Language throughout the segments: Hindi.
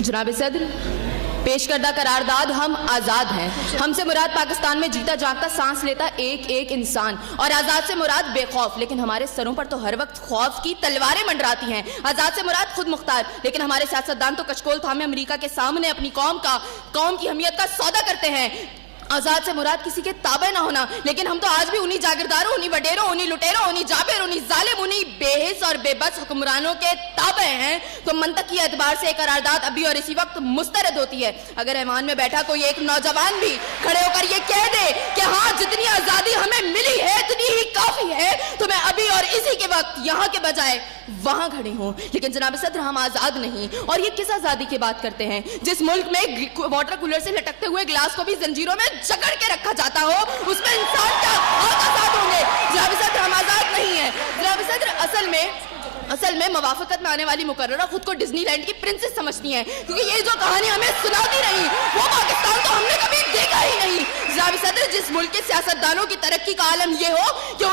जनाब सदर, पेश करदा करारदाद हम आज़ाद हैं। हमसे मुराद पाकिस्तान में जीता जागता सांस लेता एक एक इंसान, और आज़ाद से मुराद बेखौफ, लेकिन हमारे सरों पर तो हर वक्त खौफ की तलवारें मंडराती हैं। आज़ाद से मुराद खुद मुख्तार, लेकिन हमारे सियासतदान तो कचकोल थामे अमेरिका के सामने अपनी कौम की अहमियत का सौदा करते हैं। आज़ाद से मुराद किसी के ताबे ना होना, लेकिन हम तो आज भी उन्हीं जागीरदारों, उन्हीं वडेरों, उन्हीं लुटेरों, उन्हीं जाबिर, उन्हीं जालिम, उन्हीं बेहिस और बेबस हुक्मरानों के ताबे हैं। तो मंतकी एतबार से करारदाद अभी और इसी वक्त मुस्तरद होती है। अगर ऐवान में बैठा कोई एक नौजवान भी खड़े होकर ये कह दे कि हाँ, जितनी आज़ादी हमें मिली है इतनी ही काफ़ी है, तो मैं अभी और इसी के वक्त यहाँ के बजाय वहां खड़े हों। लेकिन जनाब सदर, हम आज़ाद नहीं। और ये किस आज़ादी की बात करते हैं जिस मुल्क में वाटर कूलर से लटकते हुए गिलास को भी जंजीरों में जकड़ के रखा जाता हो, उसमें इंसान क्या आज़ाद होंगे? जनाब सदर, हम आज़ाद नहीं है। जनाब सदर, असल में मवाफकत में आने वाली मुकर्ररा खुद को डिज्नीलैंड की प्रिंसेस समझती हैं, क्योंकि ये जो कहानी हमें सुनाती रही वो पाकिस्तान तो हमने कभी देखा ही नहीं। जनाब सदर, जिस मुल्क के सियासतदानों की तरक्की का आलम ये हो कि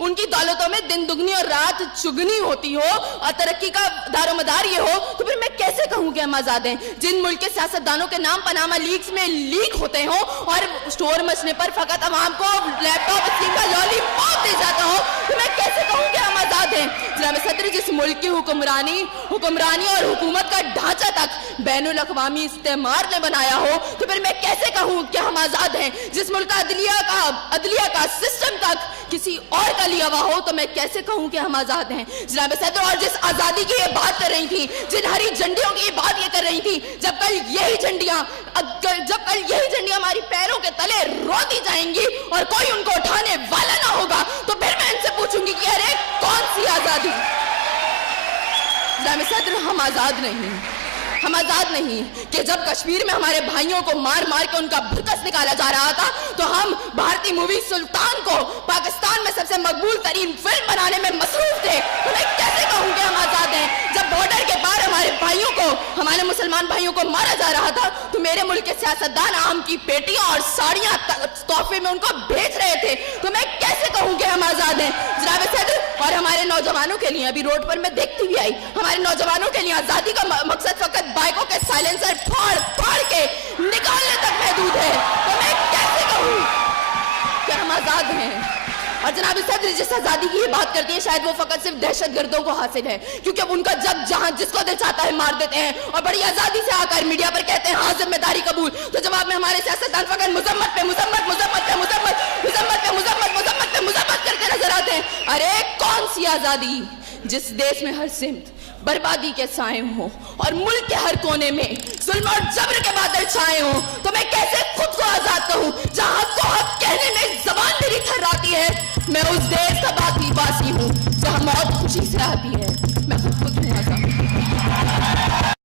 उनकी दौलतों में दिन दुगनी और रात चुगनी होती हो, और तरक्की का दारोमदार ये हो, तो फिर मैं कैसे कहूँ कि हम आज़ाद हैं? जिन मुल्क के सियासतदानों के नाम पनामा लीक्स में लीक होते हो और स्टोर मचने पर फकत अवाम को लैपटॉप का लॉलीपॉप दे जाता हो, तो मैं कैसे कहूँ कि हम आज़ाद हैं? जनाब सदर, जिस मुल्क की हुक्मरानी और हुकूमत का ढांचा तक बैनुल अक़वामी इस्तेमार ने बनाया हो, तो फिर मैं कैसे कहूँ कि हम आज़ाद हैं? जिस मुल्क का अदलिया का सिस्टम तक किसी और का लिया हुआ हो, तो मैं कैसे कहूँ कि हम आज़ाद हैं? जनाब सदर, और जिस आज़ादी की ये बात कर रही थी, जिन हरी झंडियों की ये बात ये कर रही थी, जब कल यही झंडियाँ हमारी पैरों के तले रोती जाएंगी और कोई उनको उठाने वाला ना होगा, तो फिर मैं इनसे पूछूंगी कि अरे कौन सी आज़ादी? जनाब सदर, हम आज़ाद नहीं कि जब कश्मीर में हमारे भाइयों को मार मार के उनका भुर्कस निकाला जा रहा था, तो हम भारतीय मूवी सुल्तान को पाकिस्तान में सबसे मकबूल तरीन फिल्म बनाने में मसरूफ थे। तो मैं कैसे कहूँ कि हम आज़ाद हैं? जब बॉर्डर के पार हमारे मुसलमान भाइयों को मारा जा रहा था, तो मेरे मुल्क के सियासतदान आम की पेटियां और साड़ियां तोहफे में उनको बेच रहे थे। तो मैं कैसे कहूँ कि हम आज़ाद हैं? जनाब सदर, और हमारे नौजवानों के लिए, अभी रोड पर मैं देखती भी आई, हमारे नौजवानों के लिए आज़ादी का मकसद फकत बाइकों के साइलेंसर फाड़ के निकालने तक महदूद है। तो मैं कैसे कहूँ कि हम आज़ाद हैं? और जनाब सदर, जिस आज़ादी की ये बात करती है, शायद वो फकत सिर्फ दहशतगर्दों को हासिल है, क्योंकि अब उनका जहाँ जिसको दिल चाहता है मार देते हैं और बड़ी आज़ादी से आकर मीडिया पर कहते हैं हाँ, जिम्मेदारी कबूल। तो जवाब में हमारे सियासतदान फकत मुजम्मत करके नजर आते हैं। अरे कौन सी आज़ादी जिस देश में हर सिमत बर्बादी के साए हों और मुल्क के हर कोने में जुल्म और जबर के बादल छाए हों? तो मैं कैसे खुद को आज़ाद कहूँ जहाँ हक को हक कहने में ज़बान मेरी थर्राती है? मैं उस देश का बाकी वासी हूँ जहाँ मौत खुशी से आती है।